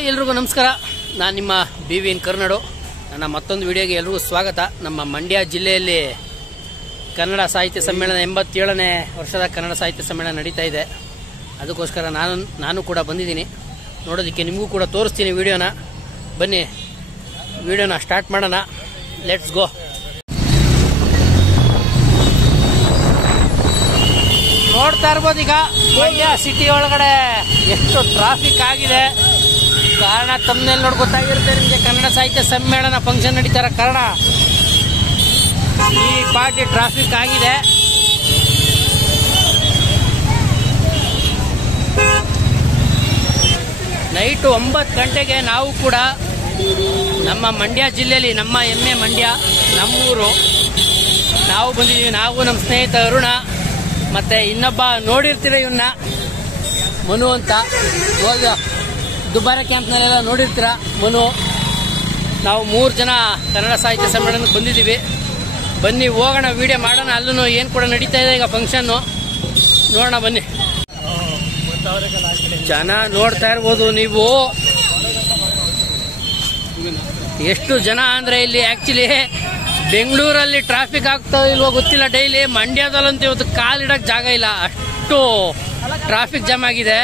Hi ಎಲ್ರಿಗೂ ನಮಸ್ಕಾರ. ನಾನು ನಿಮ್ಮ BVN ಕರ್ನಾಡು. ನನ್ನ ಮತ್ತೊಂದು ವಿಡಿಯೋಗೆ ಎಲ್ರಿಗೂ ಸ್ವಾಗತ. ನಮ್ಮ ಮಂಡ್ಯ ಜಿಲ್ಲೆಯಲ್ಲಿ ಕನ್ನಡ ಸಾಹಿತ್ಯ ಸಮ್ಮೇಳನ 87ನೇ ವರ್ಷದ ಕನ್ನಡ ಸಾಹಿತ್ಯ ಸಮ್ಮೇಳನ ನಡೀತಾ ಇದೆ. ಅದಕ್ಕೋಸ್ಕರ ನಾನು ಕೂಡ ಬಂದಿದ್ದೀನಿ ನೋಡೋದಕ್ಕೆ. ನಿಮಗೂ ಕೂಡ ತೋರಿಸ್ತೀನಿ ವಿಡಿಯೋನ. ಬನ್ನಿ ವಿಡಿಯೋನ ಸ್ಟಾರ್ಟ್ ಮಾಡೋಣ. Let's go. ನೋಡ್ತಾ ಇರ್ಬೋದು ಈಗ ಮಂಡ್ಯ ಸಿಟಿ ಒಳಗಡೆ ಎಷ್ಟು ಟ್ರಾಫಿಕ್ ಆಗಿದೆ. ಕಾರಣ ತಮ್ಮನೇಲಿ ನೋಡಿ ಗೊತ್ತಾಗಿರುತ್ತೆ ನಿಮಗೆ. ಕನ್ನಡ ಸಾಹಿತ್ಯ ಸಮ್ಮೇಳನ ಫಂಕ್ಷನ್ ನಡೀತಾರ ಕಾರಣ ಈ ಪಾರ್ಟಿ ಟ್ರಾಫಿಕ್ ಆಗಿದೆ. ನೈಟು 9 ಗಂಟೆಗೆ ನಾವು ಕೂಡ ನಮ್ಮ ಮಂಡ್ಯ ಜಿಲ್ಲೆಯಲ್ಲಿ, ನಮ್ಮ ಹೆಮ್ಮೆ ಮಂಡ್ಯ, ನಮ್ಮೂರು, ನಾವು ಬಂದಿದ್ದೀವಿ. ನಾವು ನಮ್ಮ ಸ್ನೇಹಿತ ಅರುಣ ಮತ್ತೆ ಇನ್ನೊಬ್ಬ ನೋಡಿರ್ತೀರ ಇವನ್ನ, ಮನು ಅಂತ. ಹೋಗ ದುಬಾರೆ ಕ್ಯಾಂಪ್ನಲ್ಲೆಲ್ಲ ನೋಡಿರ್ತೀರ, ಮನು. ನಾವು 3 ಜನ ಕನ್ನಡ ಸಾಹಿತ್ಯ ಸಮ್ಮೇಳನಕ್ಕೆ ಬಂದಿದ್ದೀವಿ. ಬನ್ನಿ ಹೋಗೋಣ, ವಿಡಿಯೋ ಮಾಡೋಣ. ಅಲ್ಲೂ ಏನು ಕೂಡ ನಡೀತಾ ಇದೆ ಈಗ ಫಂಕ್ಷನ್ನು, ನೋಡೋಣ ಬನ್ನಿ. ಜನ ನೋಡ್ತಾ ಇರ್ಬೋದು ನೀವು, ಎಷ್ಟು ಜನ ಅಂದ್ರೆ ಇಲ್ಲಿ. ಆಕ್ಚುಲಿ ಬೆಂಗಳೂರಲ್ಲಿ ಟ್ರಾಫಿಕ್ ಆಗ್ತಾ ಇಲ್ವೋ ಗೊತ್ತಿಲ್ಲ, ಡೈಲಿ. ಮಂಡ್ಯದಲ್ಲಂತೂ ಇವತ್ತು ಕಾಲಿಡಕ್ ಜಾಗ ಇಲ್ಲ, ಅಷ್ಟು ಟ್ರಾಫಿಕ್ ಜಾಮ್ ಆಗಿದೆ.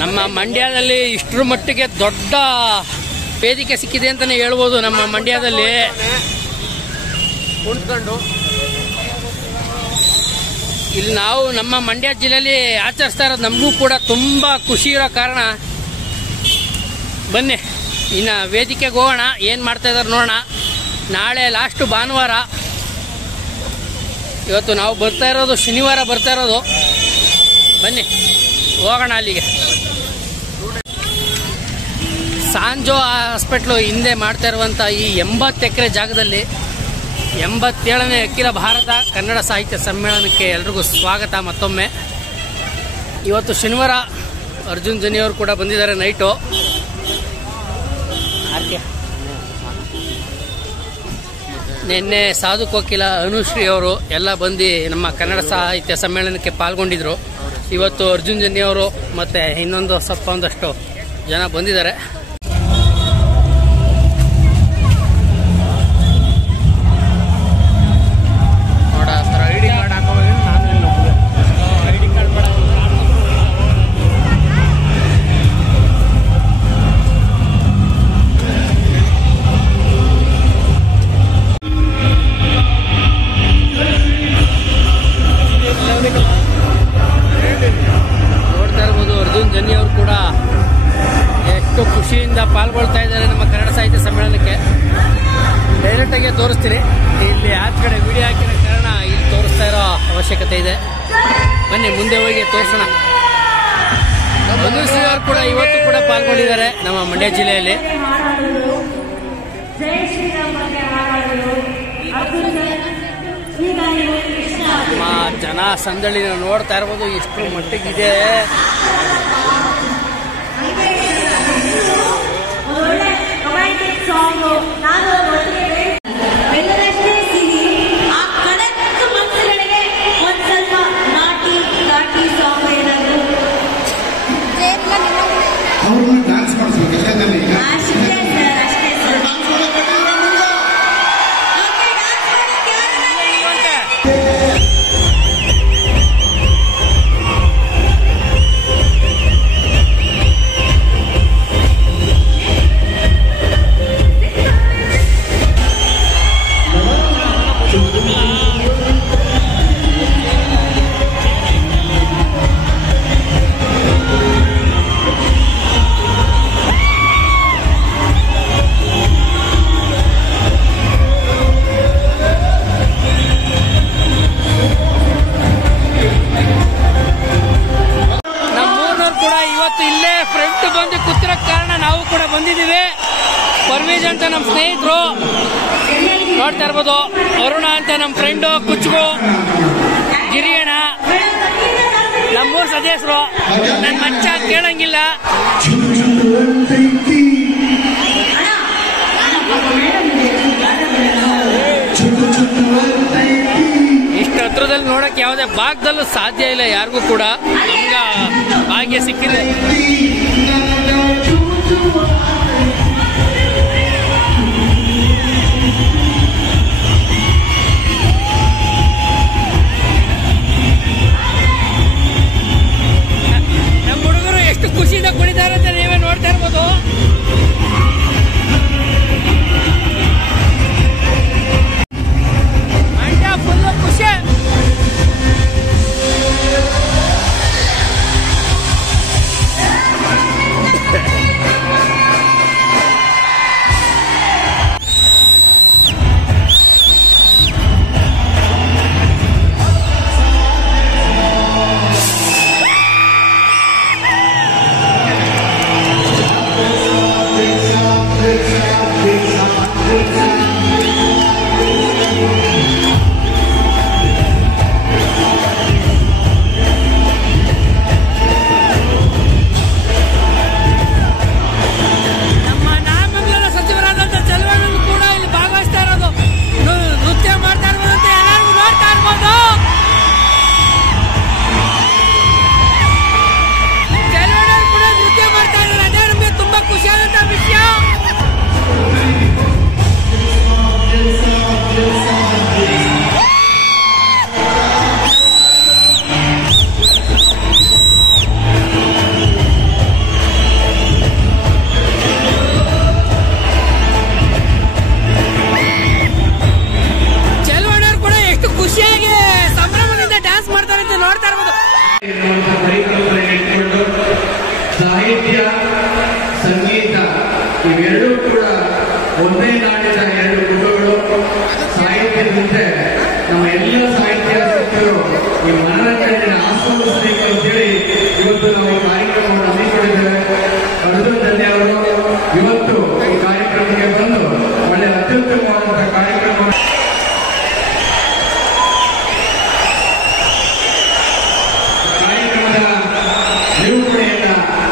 ನಮ್ಮ ಮಂಡ್ಯದಲ್ಲಿ ಇಷ್ಟರ ಮಟ್ಟಿಗೆ ದೊಡ್ಡ ವೇದಿಕೆ ಸಿಕ್ಕಿದೆ ಅಂತಾನೆ ಹೇಳ್ಬೋದು. ನಮ್ಮ ಮಂಡ್ಯದಲ್ಲಿ ಕುಂತ್ಕೊಂಡು ಇಲ್ಲಿ ನಾವು ನಮ್ಮ ಮಂಡ್ಯ ಜಿಲ್ಲೆಯಲ್ಲಿ ಆಚರಿಸ್ತಾ ಇರೋದು ನಮಗೂ ಕೂಡ ತುಂಬಾ ಖುಷಿ ಇರೋ ಕಾರಣ. ಬನ್ನಿ ಇನ್ನು ವೇದಿಕೆಗೆ ಹೋಗೋಣ, ಏನು ಮಾಡ್ತಾ ಇದ್ದಾರೆ ನೋಡೋಣ. ನಾಳೆ ಲಾಸ್ಟು ಭಾನುವಾರ, ಇವತ್ತು ನಾವು ಬರ್ತಾ ಇರೋದು ಶನಿವಾರ ಬರ್ತಾ ಇರೋದು. ಬನ್ನಿ ಹೋಗೋಣ ಅಲ್ಲಿಗೆ. ಸಾಂಜೋ ಹಾಸ್ಪಿಟ್ಲು ಹಿಂದೆ ಮಾಡ್ತಾ ಇರುವಂಥ ಈ 80 ಎಕರೆ ಜಾಗದಲ್ಲಿ 87ನೇ ಅಖಿಲ ಭಾರತ ಕನ್ನಡ ಸಾಹಿತ್ಯ ಸಮ್ಮೇಳನಕ್ಕೆ ಎಲ್ರಿಗೂ ಸ್ವಾಗತ ಮತ್ತೊಮ್ಮೆ. ಇವತ್ತು ಶನಿವಾರ, ಅರ್ಜುನ್ ಜನಿಯವರು ಕೂಡ ಬಂದಿದ್ದಾರೆ ನೈಟು. ನಿನ್ನೆ ಸಾಧು ಕೋಕಿಲ, ಅನುಶ್ರೀ ಅವರು ಎಲ್ಲ ಬಂದು ನಮ್ಮ ಕನ್ನಡ ಸಾಹಿತ್ಯ ಸಮ್ಮೇಳನಕ್ಕೆ ಪಾಲ್ಗೊಂಡಿದ್ರು. ಇವತ್ತು ಅರ್ಜುನ್ ಜನಿಯವರು ಮತ್ತೆ ಇನ್ನೊಂದು ಒಂದಷ್ಟು ಜನ ಬಂದಿದ್ದಾರೆ. ನೋಡ್ತಾ ಇರ್ಬೋದು ಅರ್ಜುನ್ ಜನಿ ಅವರು ಕೂಡ ಎಷ್ಟು ಖುಷಿಯಿಂದ ಪಾಲ್ಗೊಳ್ತಾ ಇದ್ದಾರೆ ನಮ್ಮ ಕನ್ನಡ ಸಾಹಿತ್ಯ ಸಮ್ಮೇಳನಕ್ಕೆ. ಡೈರೆಕ್ಟ್ ಆಗಿ ತೋರಿಸ್ತೀನಿ. ಇಲ್ಲಿ ಆಚೆ ಕಡೆ ವಿಡಿಯೋ ಹಾಕಿರೋ ಕಾರಣ ಇಲ್ಲಿ ತೋರಿಸ್ತಾ ಇರೋ ಅವಶ್ಯಕತೆ ಇದೆ. ಬನ್ನಿ ಮುಂದೆ ಹೋಗಿ ತೋರಿಸೋಣ. ಅನುಶ್ರೀ ಅವರು ಕೂಡ ಇವತ್ತು ಕೂಡ ಪಾಲ್ಗೊಂಡಿದ್ದಾರೆ ನಮ್ಮ ಮಂಡ್ಯ ಜಿಲ್ಲೆಯಲ್ಲಿ. ಜನ ಸಂದಳಿ ನೋಡ್ತಾ ಇರ್ಬೋದು ಎಷ್ಟು ಮಟ್ಟಿಗಿದೆ. ಪರ್ವೇಜ್ ಅಂತ ನಮ್ಮ ಸ್ನೇಹಿತರು ನೋಡ್ತಾ ಇರ್ಬೋದು. ಅರುಣ ಅಂತ ನಮ್ಮ ಫ್ರೆಂಡು, ಕುಚ್ಚು, ಗಿರಿಯಣ್ಣ, ನಮ್ಮೂರ್ ಸದಸ್ಯರು. ನನ್ನ ಮಚ್ಚ ಕೇಳಂಗಿಲ್ಲ. ಇಷ್ಟು ಹತ್ರದಲ್ಲಿ ನೋಡಕ್ಕೆ ಯಾವುದೇ ಭಾಗದಲ್ಲೂ ಸಾಧ್ಯ ಇಲ್ಲ ಯಾರಿಗೂ ಕೂಡ. ನಮ್ಗೆ ಭಾಗ್ಯ ಸಿಕ್ಕಿದೆ. ನಮ್ಮ ಹುಡುಗರು ಎಷ್ಟು ಖುಷಿಯಿಂದ ಕುಣಿತಾರೆ ಅಂತ ನೀವೇ ನೋಡ್ತಾ ಇರ್ಬೋದು. ಮಂಡ್ಯ ಫುಲ್ ಖುಷಿ. ಸಾಹಿತ್ಯ ಸಂಗೀತ ಇವೆರಡೂ ಕೂಡ ಒಂದೇ ನಾಡಿನ ಎರಡು ಗುರುಗಳು. ಸಾಹಿತ್ಯದಂತೆ ನಮ್ಮ ಎಲ್ಲ ಸಾಹಿತ್ಯ ಶಿಕ್ಷಕರು ಈ ಮನರಂಜನೆ ಆಸ್ವಾದಿಸಬೇಕು ಅಂತೇಳಿ ಇವತ್ತು ನಾವು ಈ ಕಾರ್ಯಕ್ರಮವನ್ನು ಹಮ್ಮಿಕೊಂಡಿದ್ದೇವೆ. ಅರ್ಜುನ್ ಧನ್ಯ ಅವರು ಇವತ್ತು ಈ ಕಾರ್ಯಕ್ರಮಕ್ಕೆ ಬಂದು ಒಳ್ಳೆ ಅತ್ಯುತ್ತಮವಾದಂತಹ ಕಾರ್ಯಕ್ರಮ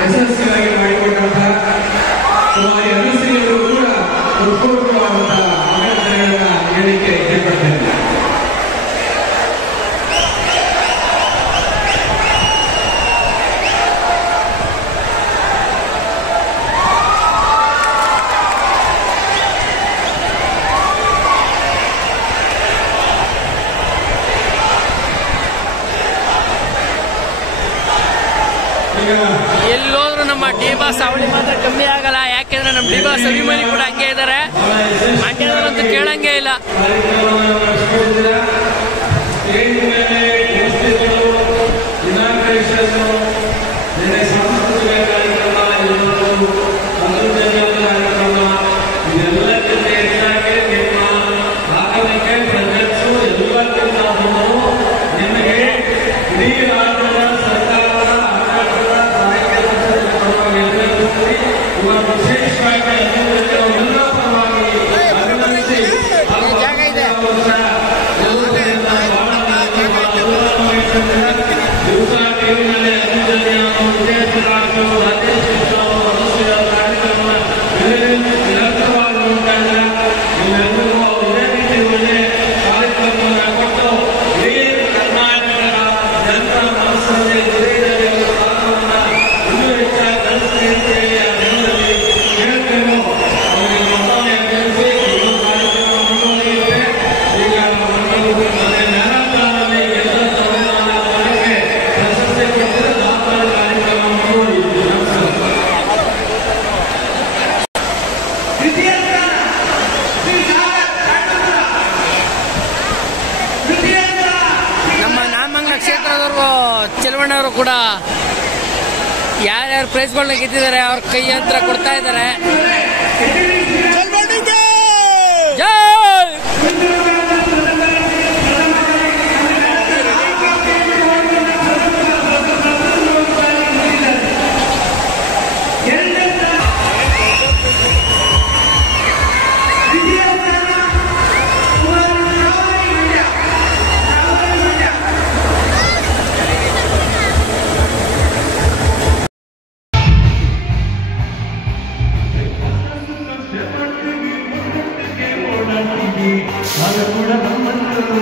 ಯಶಸ್ವಿಯಾಗಿ ಮಾಡಿಕೊಂಡಂತಹ ಕುಮಾರಿ ಅನುಶ್ರೀಯವರು ಕೂಡ ಹೃತ್ಪೂರ್ವಕವಾದಂತಹ ಅಭಿನಂದನೆಗಳನ್ನ ಹೇಳಿಕೆ ಇಷ್ಟಪಡ್ತೇನೆ. ಎಲ್ಲೋದ್ರು ನಮ್ಮ ಡಿ ಬಾಸ್ ಅವಳಿ ಮಾತ್ರ ಕಮ್ಮಿ ಆಗಲ್ಲ. ಯಾಕೆಂದ್ರೆ ನಮ್ಮ ಡಿ ಬಾಸ್ ಅಭಿಮಾನಿ ಕೂಡ ಹಂಗೆ ಇದ್ದಾರೆ. ಮಂಡ್ಯದವರಂತೂ ಕೇಳಂಗೆ ಇಲ್ಲ. ಕ್ಷೇತ್ರದವರು ಚೆಲುವಣ್ಣವರು ಕೂಡ ಯಾರ್ಯಾರು ಪ್ರೈಸ್ಗಳನ್ನ ಗೆದ್ದಿದ್ದಾರೆ ಅವ್ರ ಕೈ ಯಂತ್ರ ಕೊಡ್ತಾ ಇದ್ದಾರೆ.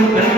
ಕೂಡ